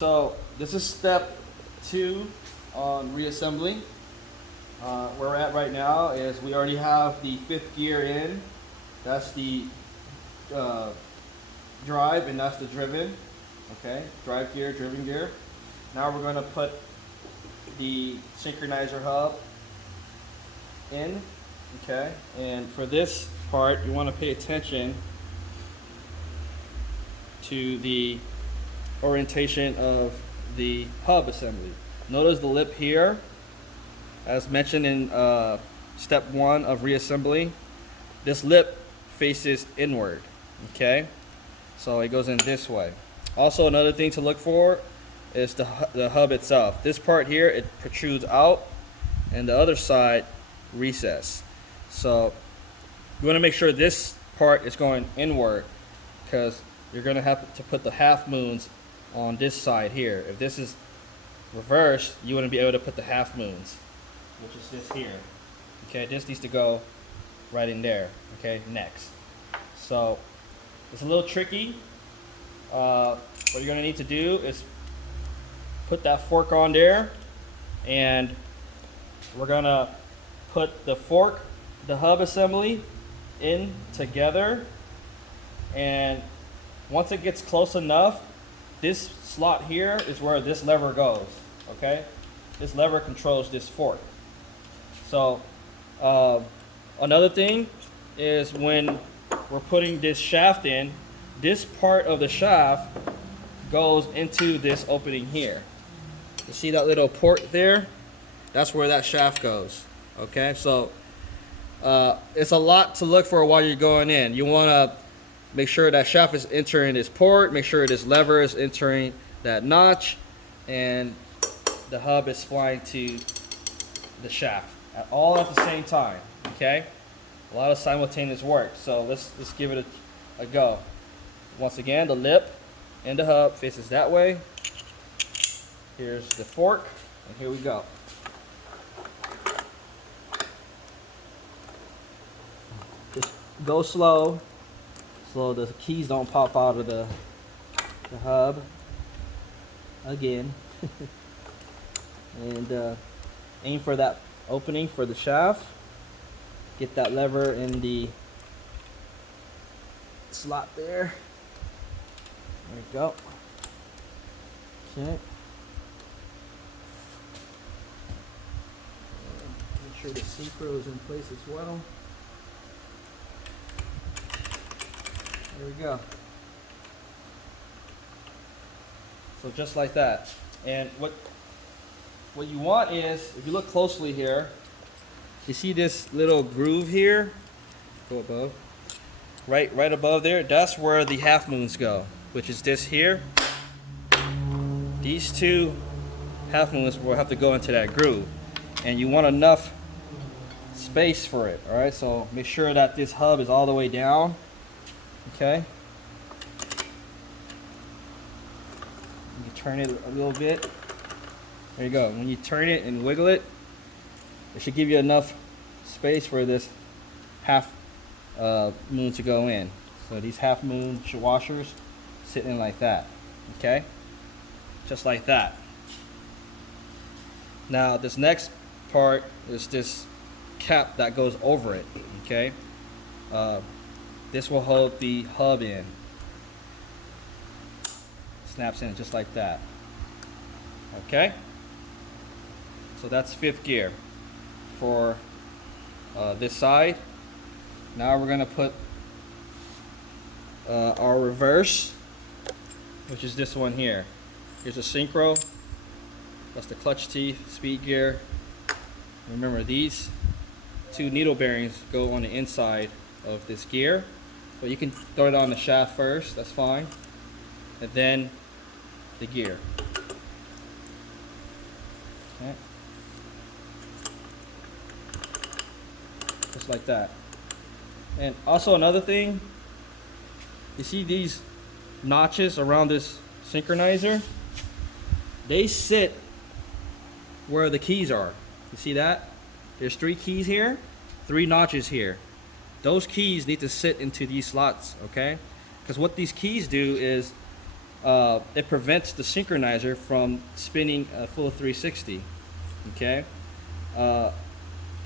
So this is step 2 on reassembly. Where we're at right now is we already have the 5th gear in. That's the drive and that's the driven. Okay, drive gear, driven gear. Now we're going to put the synchronizer hub in. Okay, and for this part you want to pay attention to the orientation of the hub assembly. Notice the lip here, as mentioned in step 1 of reassembly. This lip faces inward. Okay, so it goes in this way. Also, another thing to look for is the hub itself. This part here, it protrudes out, and the other side recess. So you want to make sure this part is going inward, because you're going to have to put the half moons on this side here. If this is reversed, you want to be able to put the half moons, which is this here. Okay, this needs to go right in there. Okay, next. So it's a little tricky. What you're going to need to do is put that fork on there, and we're going to put the fork, the hub assembly in together, and once it gets close enough, this slot here is where this lever goes. Okay, this lever controls this fork. So another thing is when we're putting this shaft in, this part of the shaft goes into this opening here. You see that little port there? That's where that shaft goes. Okay, so it's a lot to look for while you're going in. You want to make sure that shaft is entering this port, make sure this lever is entering that notch, and the hub is spline to the shaft all at the same time. Okay, a lot of simultaneous work. So let's give it a go. Once again, the lip and the hub faces that way. Here's the fork, and here we go. Just go slow, so the keys don't pop out of the hub again. And aim for that opening for the shaft. Get that lever in the slot there. There we go. Okay. Make sure the synchro is in place as well. There we go. So just like that. And what you want is, if you look closely here, you see this little groove here? Go above. Right above there, that's where the half moons go, which is this here. These two half moons will have to go into that groove. And you want enough space for it, alright? So make sure that this hub is all the way down. Okay. You turn it a little bit. There you go. When you turn it and wiggle it, it should give you enough space for this half moon to go in. So these half moon washers sit in like that. Okay, just like that. Now this next part is this cap that goes over it. Okay, this will hold the hub in. Snaps in just like that. Okay, so that's 5th gear for this side. Now we're going to put our reverse, which is this one here. Here's a synchro. That's the clutch teeth, speed gear. Remember, these 2 needle bearings go on the inside of this gear, but you can throw it on the shaft first, that's fine, and then the gear. Okay. Just like that. And also another thing, you see these notches around this synchronizer? They sit where the keys are. You see that? There's 3 keys here, 3 notches here. Those keys need to sit into these slots, okay? Because what these keys do is it prevents the synchronizer from spinning a full 360. Okay. The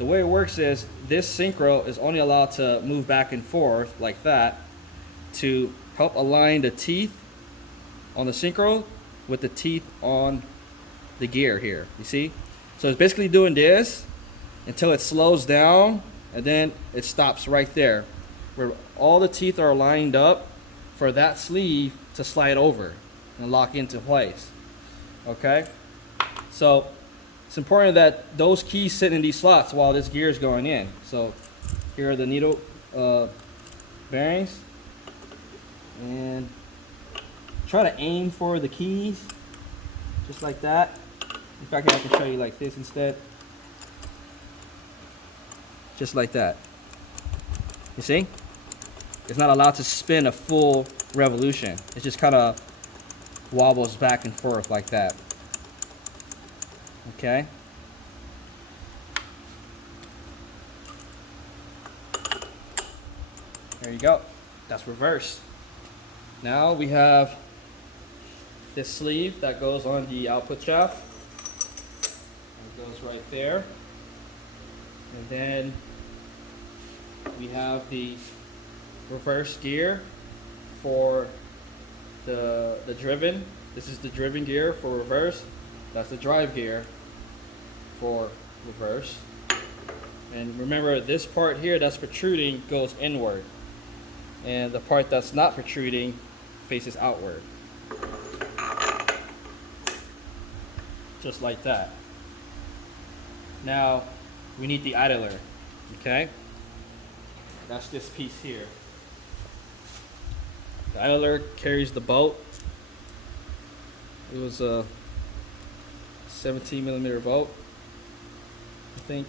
way it works is this synchro is only allowed to move back and forth like that to help align the teeth on the synchro with the teeth on the gear here. You see? So it's basically doing this until it slows down, and then it stops right there where all the teeth are lined up for that sleeve to slide over and lock into place. Okay? So it's important that those keys sit in these slots while this gear is going in. So here are the needle bearings, and try to aim for the keys just like that. In fact, I can show you like this instead. Just like that. You see? It's not allowed to spin a full revolution. It just kind of wobbles back and forth like that. Okay? There you go. That's reverse. Now we have this sleeve that goes on the output shaft. It goes right there. And then we have the reverse gear for the driven. This is the driven gear for reverse. That's the drive gear for reverse. And remember, this part here that's protruding goes inward, and the part that's not protruding faces outward. Just like that. Now we need the idler. Okay? That's this piece here. The idler carries the bolt. It was a 17mm bolt, I think.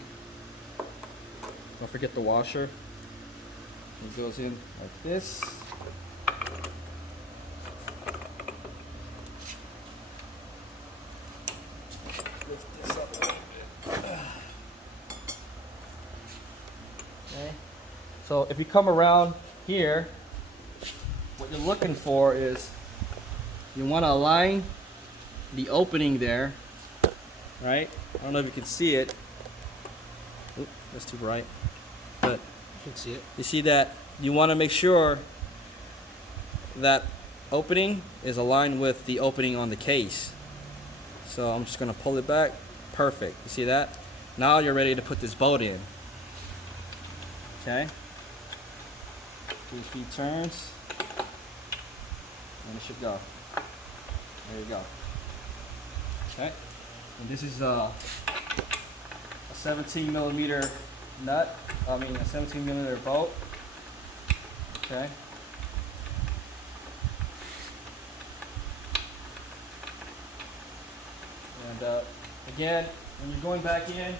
Don't forget the washer. It goes in like this. Lift this up a little bit. Okay. So if you come around here, what you're looking for is you want to align the opening there, right? I don't know if you can see it. Oop, that's too bright. But You can see it. you see that you want to make sure that opening is aligned with the opening on the case. So I'm just going to pull it back. Perfect. You see that? Now you're ready to put this bolt in. Okay. Do a few turns, and it should go. There you go. Okay. And this is a 17mm nut. I mean a 17mm bolt. Okay. And again, when you're going back in,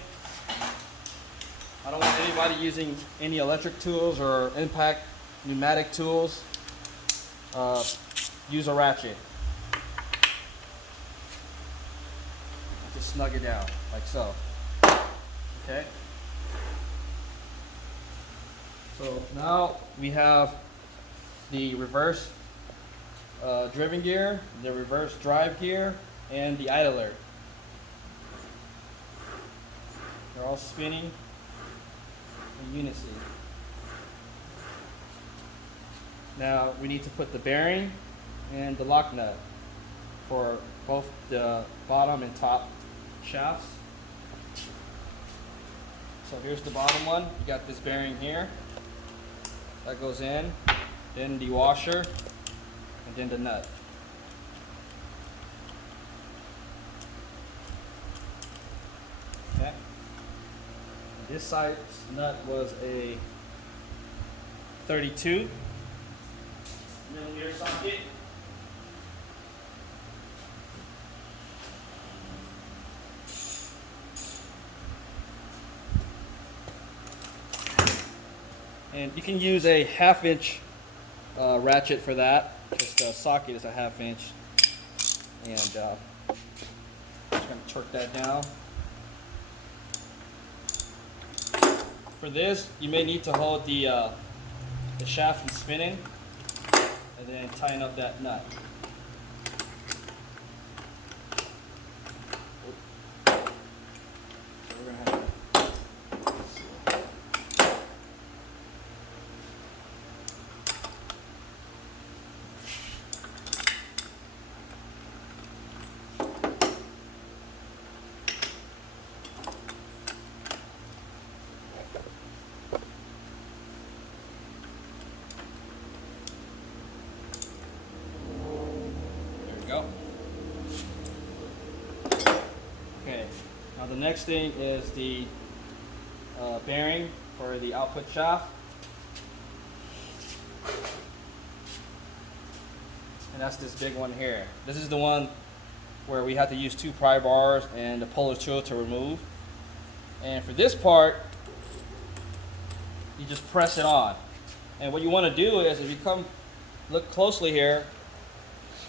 I don't want anybody using any electric tools or impact pneumatic tools. Use a ratchet. Just snug it down, like so. Okay? So now we have the reverse driven gear, the reverse drive gear, and the idler. They're all spinning in unison. Now we need to put the bearing and the lock nut for both the bottom and top shafts. So here's the bottom one. You got this bearing here. That goes in. Then the washer. And then the nut. Okay. This side's nut was a 32mm socket. And you can use a 1/2 inch ratchet for that. Just the socket is a 1/2 inch. And just going to torque that down. For this, you may need to hold the shaft from spinning and then tighten up that nut. Now the next thing is the bearing for the output shaft. And that's this big one here. This is the one where we have to use 2 pry bars and the puller tool to remove. And for this part, you just press it on. And what you want to do is, if you look closely here,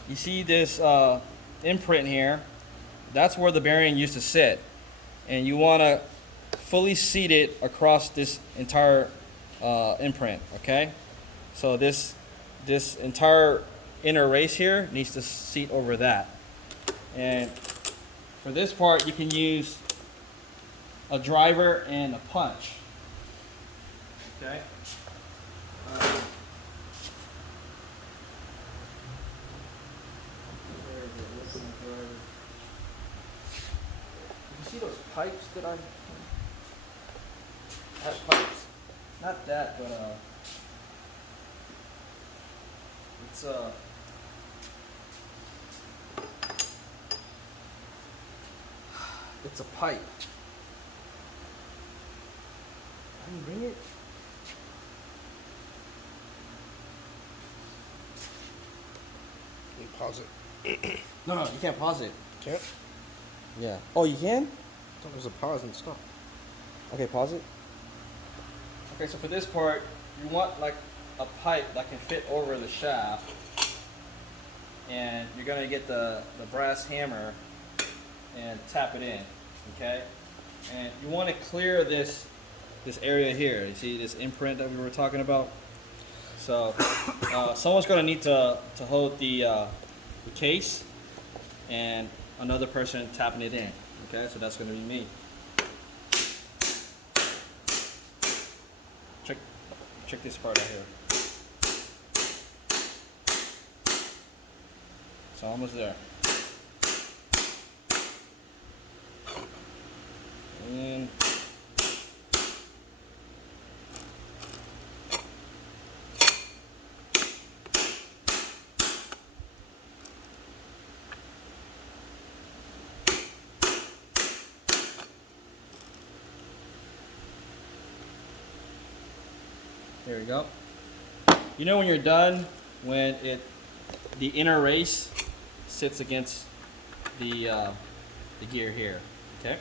you see this imprint here. That's where the bearing used to sit. And you want to fully seat it across this entire imprint, okay? So this entire inner race here needs to seat over that. And for this part, you can use a driver and a punch, okay? You see those pipes that I have pipes? Not that, but it's a pipe. I can bring it. Can you pause it? No, you can't pause it. Can't? Yeah. Oh, you can? I thought there was a pause and stop. Okay, pause it. Okay, so for this part, you want like a pipe that can fit over the shaft, and you're gonna get the brass hammer and tap it in, okay? And you want to clear this area here. You see this imprint that we were talking about? So someone's gonna need to hold the case, and another person tapping it in, okay? So that's gonna be me. Check this part out here. So almost there. And there we go. You know when you're done, when the inner race sits against the gear here, okay?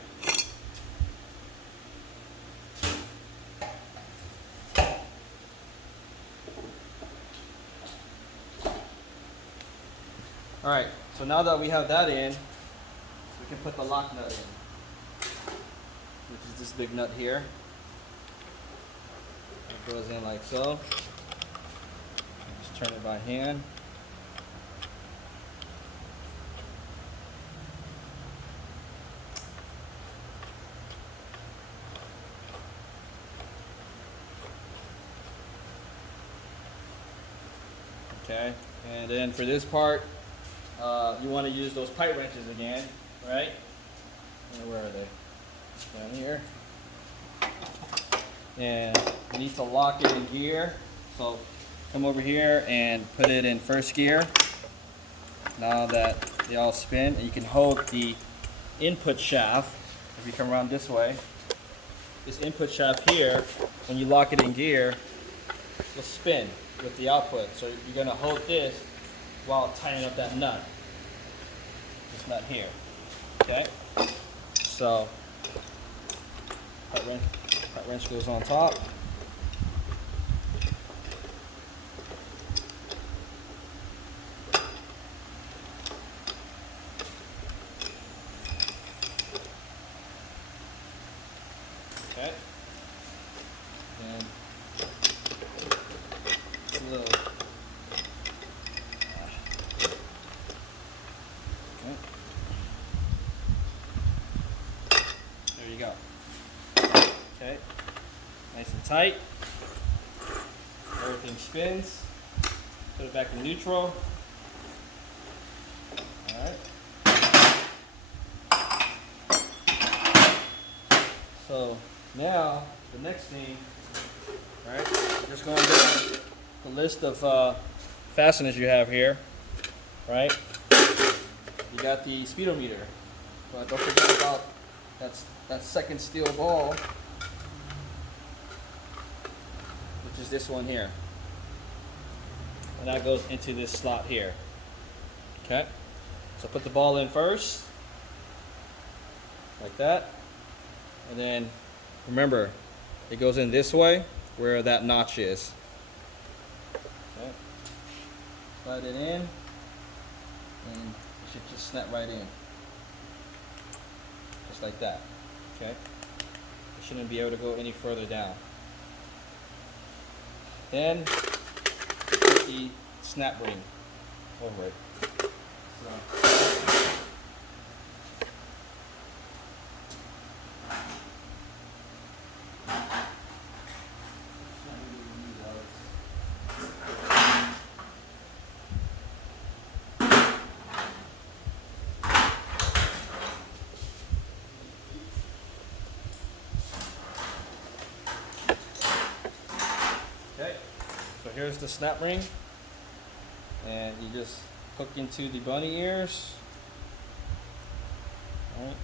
All right, so now that we have that in, we can put the lock nut in, which is this big nut here. It goes in like so. Just turn it by hand. Okay, and then for this part, you want to use those pipe wrenches again, right? Where are they? Down here. And you need to lock it in gear. So come over here and put it in first gear. Now that they all spin, and you can hold the input shaft. If you come around this way, this input shaft here, when you lock it in gear, will spin with the output. So you're going to hold this while tightening up that nut. This nut here. Okay? So that wrench goes on top. Okay. And a little. Okay. There you go. Okay. Nice and tight. Everything spins. Put it back in neutral. Alright. So now the next thing, right? Just going down the list of fasteners you have here, right? You got the speedometer, but don't forget about that second steel ball, which is this one here. And that goes into this slot here. Okay? So put the ball in first, like that. And then remember, it goes in this way where that notch is. Okay. Slide it in, and it should just snap right in. Just like that. Okay? It shouldn't be able to go any further down. Then put the snap ring over it. So, okay, so here's the snap ring, and you just hook into the bunny ears. All right.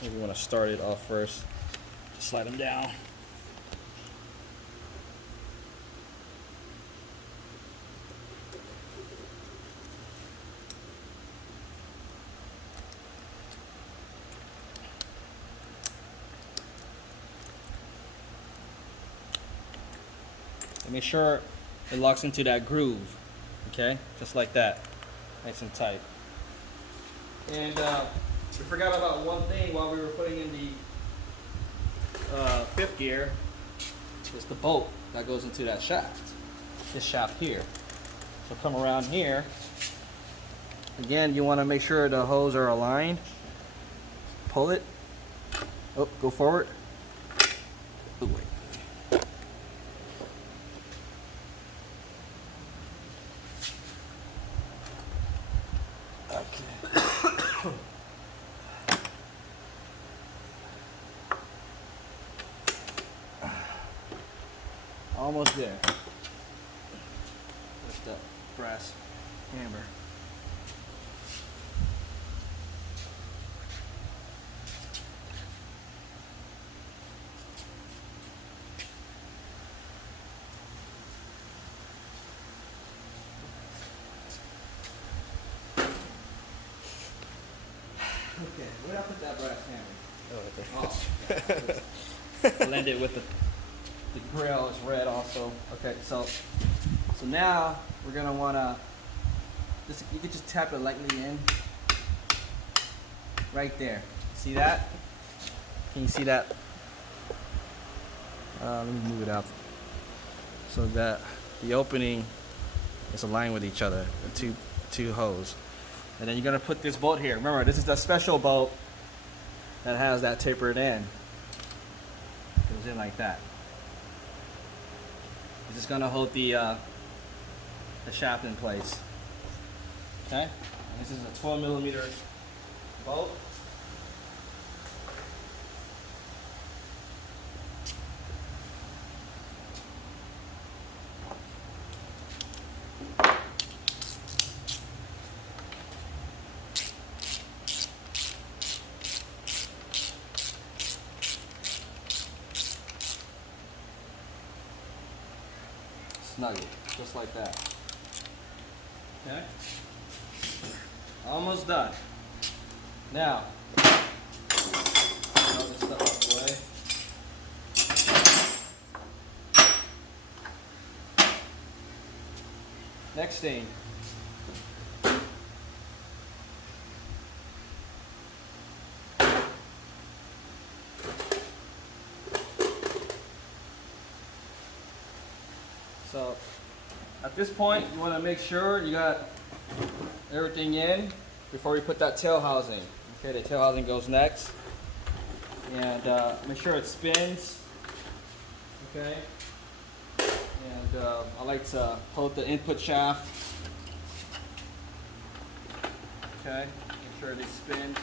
Maybe we want to start it off first. Just slide them down. And make sure it locks into that groove, okay? Just like that, nice and tight. And we forgot about one thing while we were putting in the fifth gear. Is the bolt that goes into that shaft, this shaft here. So come around here. Again, you want to make sure the hoses are aligned. Pull it. Oh, go forward. Oh, wait. Almost there. With the brass hammer. Okay, where did I put that brass hammer? Oh, yeah. Blend it with the grill is red also. Okay, so now we're gonna wanna you could just tap it lightly in right there. See that? Can you see that? Let me move it out so that the opening is aligned with each other, the two hoses. And then you're gonna put this bolt here. Remember, this is the special bolt that has that tapered end. Goes in like that. It's just gonna hold the shaft in place. Okay? And this is a 12mm bolt. Snug it, just like that. Okay? Almost done. Now, all this stuff out the way. Next thing. So at this point, you want to make sure you got everything in before we put that tail housing. Okay, the tail housing goes next. And make sure it spins. Okay. And I like to hold the input shaft. Okay, make sure they spin.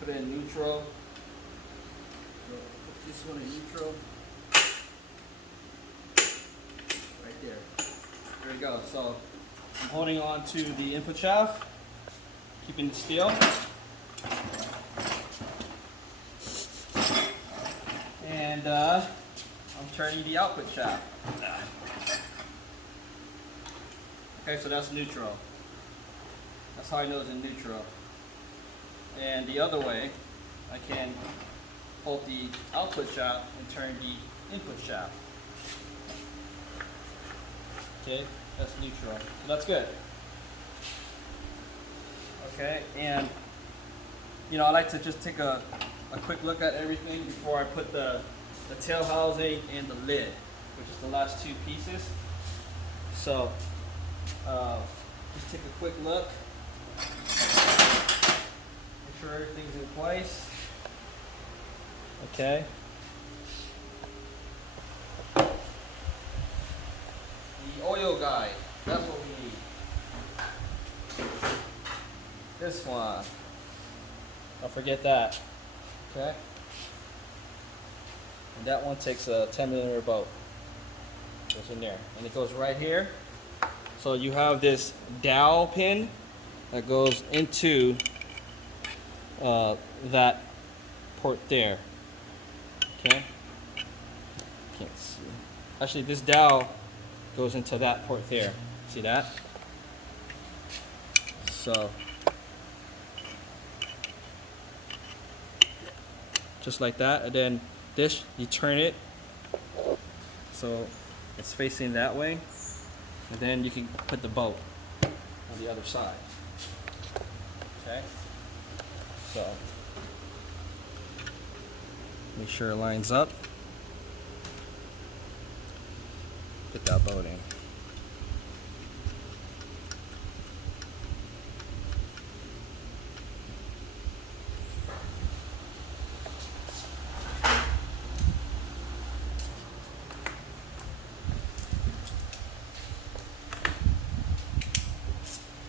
Put it in neutral. So put this one in neutral. Right there. There we go. So I'm holding on to the input shaft, keeping it still. And I'm turning the output shaft. Okay, so that's neutral. That's how I know it's in neutral. And the other way, I can hold the output shaft and turn the input shaft. Okay, that's neutral. So that's good. Okay, and I like to just take a quick look at everything before I put the tail housing and the lid, which is the last two pieces. So just take a quick look. Make sure everything's in place. Okay. The oil guide, that's what we need. This one. Don't forget that. Okay. And that one takes a 10mm bolt. Goes in there. And it goes right here. So you have this dowel pin that goes into that port there. Okay. Can't see. Actually, this dowel goes into that port there. See that? So just like that, and then this, you turn it so it's facing that way, and then you can put the bolt on the other side. Okay, so make sure it lines up. Put that bolt in.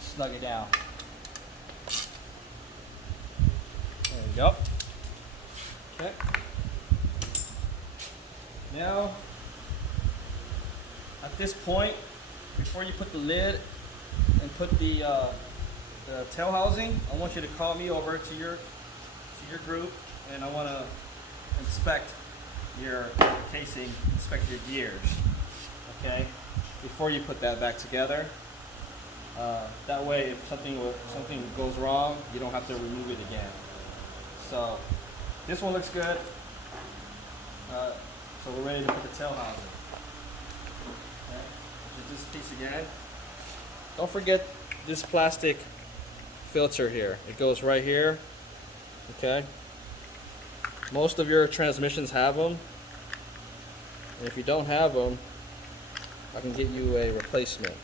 Snug it down. There we go. Okay. Now, at this point, before you put the lid and put the tail housing, I want you to call me over to your group, and I want to inspect your casing, inspect your gears. Okay. Before you put that back together. That way, if something goes wrong, you don't have to remove it again. So this one looks good. So we're ready to put the tail housing. Okay. This piece again. Don't forget this plastic filter here. It goes right here. Okay. Most of your transmissions have them. And if you don't have them, I can get you a replacement.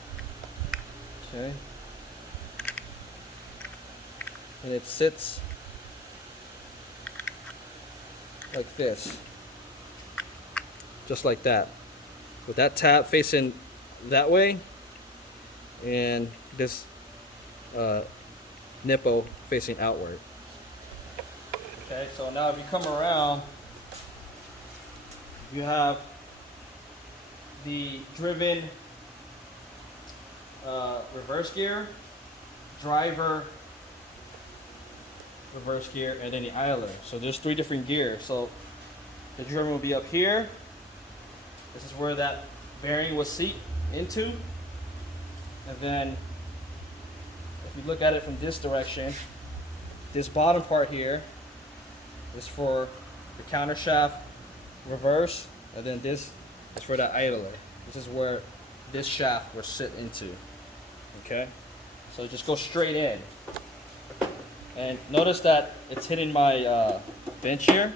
Okay. And it sits like this, just like that, with that tab facing that way and this nipple facing outward. Okay, so now if you come around, you have the driven reverse gear, driver, reverse gear, and then the idler. So there's 3 different gears. So the driven will be up here. This is where that bearing will seat into. And then if you look at it from this direction, this bottom part here is for the counter shaft reverse, and then this is for the idler. This is where this shaft will sit into. Okay, so just go straight in, and notice that it's hitting my bench here.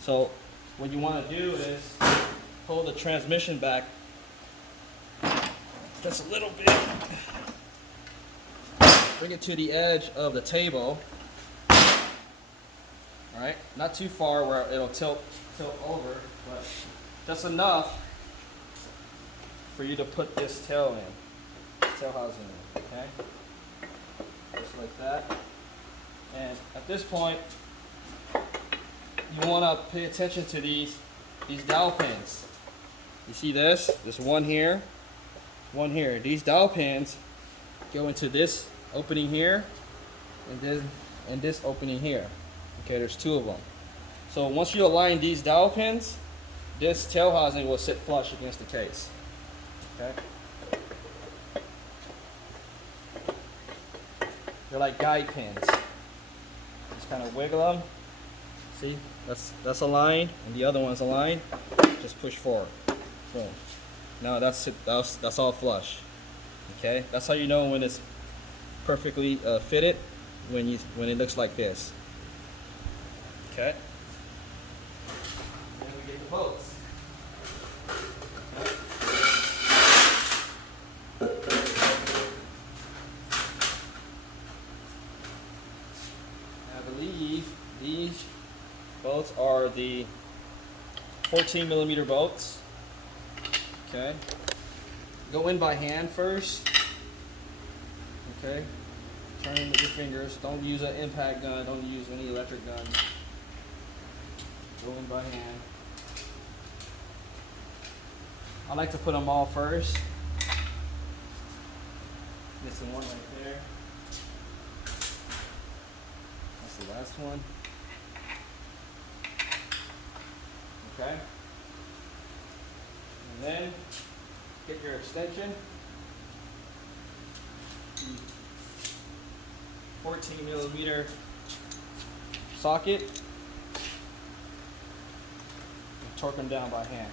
So what you want to do is hold the transmission back just a little bit, bring it to the edge of the table. All right, not too far where it'll tilt over, but just enough for you to put this tail housing in, okay? Just like that. And at this point, you want to pay attention to these dowel pins. You see this? There's one here, one here. These dowel pins go into this opening here, and this opening here. Okay, there's 2 of them. So once you align these dowel pins, this tail housing will sit flush against the case. Okay. They're like guide pins. Just kind of wiggle them. See, that's aligned, and the other one's aligned. Just push forward. Boom. Now that's it. That's all flush. Okay. That's how you know when it's perfectly fitted. When it looks like this. Okay. Then we get the bolts. I believe these bolts are the 14mm bolts. Okay. Go in by hand first. Okay. Turn with your fingers. Don't use an impact gun. Don't use any electric guns. Go in by hand. I like to put them all first. Missing one right there. That's the last one. Okay. And then get your extension. 14mm socket. And torque them down by hand.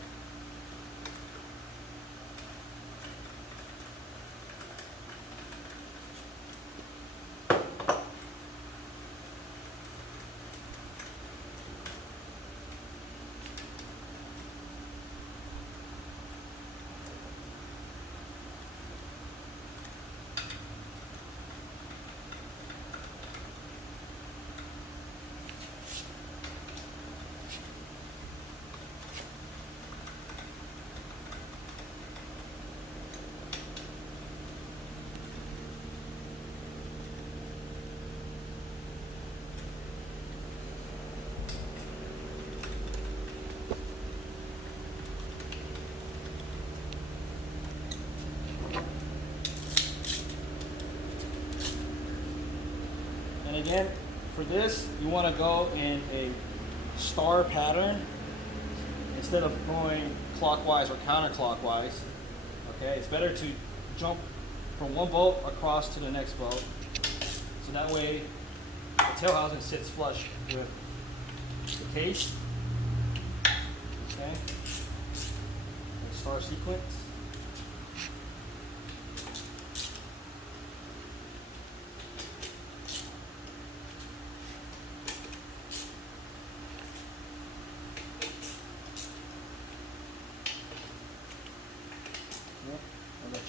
Again, for this, you want to go in a star pattern instead of going clockwise or counterclockwise. Okay, it's better to jump from one bolt across to the next bolt, so that way the tail housing sits flush with the case. Okay, and star sequence.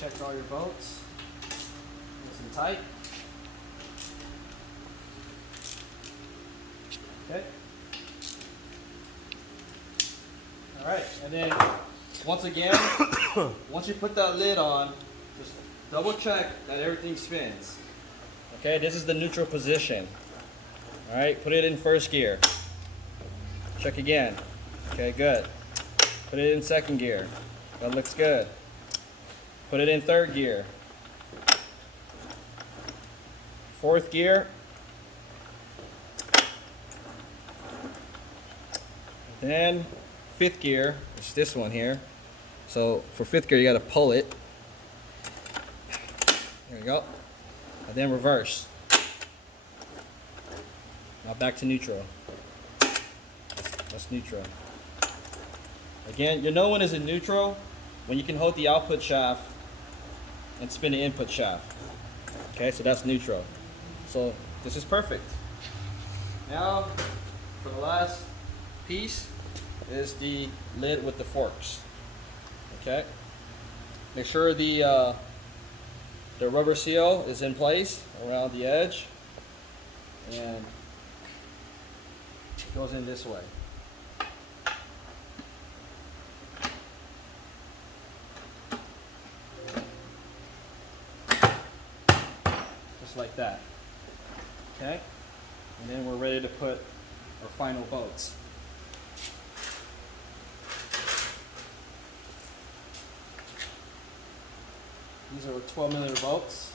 Check all your bolts. Nice and tight. Okay. All right, and then once again, once you put that lid on, just double check that everything spins. Okay, this is the neutral position. All right, put it in first gear. Check again. Okay, good. Put it in second gear. That looks good. Put it in third gear. Fourth gear. Then fifth gear, it's this one here. So for fifth gear, you got to pull it. There we go. And then reverse. Now back to neutral. That's neutral. Again, you know when it's in neutral? When you can hold the output shaft and spin the input shaft. Okay, so that's neutral. So this is perfect. Now, for the last piece is the lid with the forks. Okay, make sure the rubber seal is in place around the edge, and it goes in this way. Like that. Okay, and then we're ready to put our final bolts. These are 12mm bolts.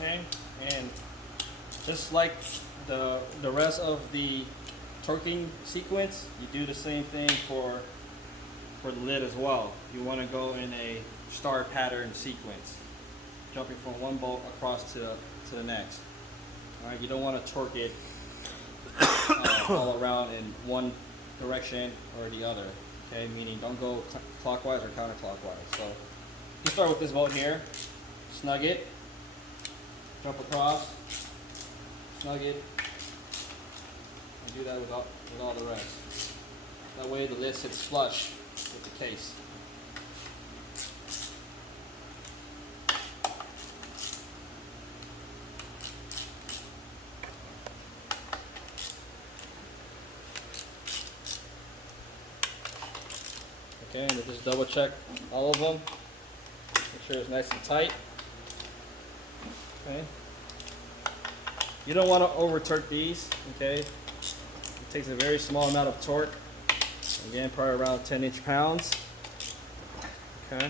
Okay, and just like the rest of the torquing sequence, you do the same thing for the lid as well. You want to go in a star pattern sequence, jumping from one bolt across to the next. All right, you don't want to torque it all around in one direction or the other. Okay, meaning don't go clockwise or counterclockwise. So you start with this bolt here, snug it, jump across, snug it, and do that with all the rest. That way the lid sits flush with the case. Okay, and just double check all of them. Make sure it's nice and tight. Okay. You don't want to over torque these, okay? It takes a very small amount of torque. Again, probably around 10 inch-pounds.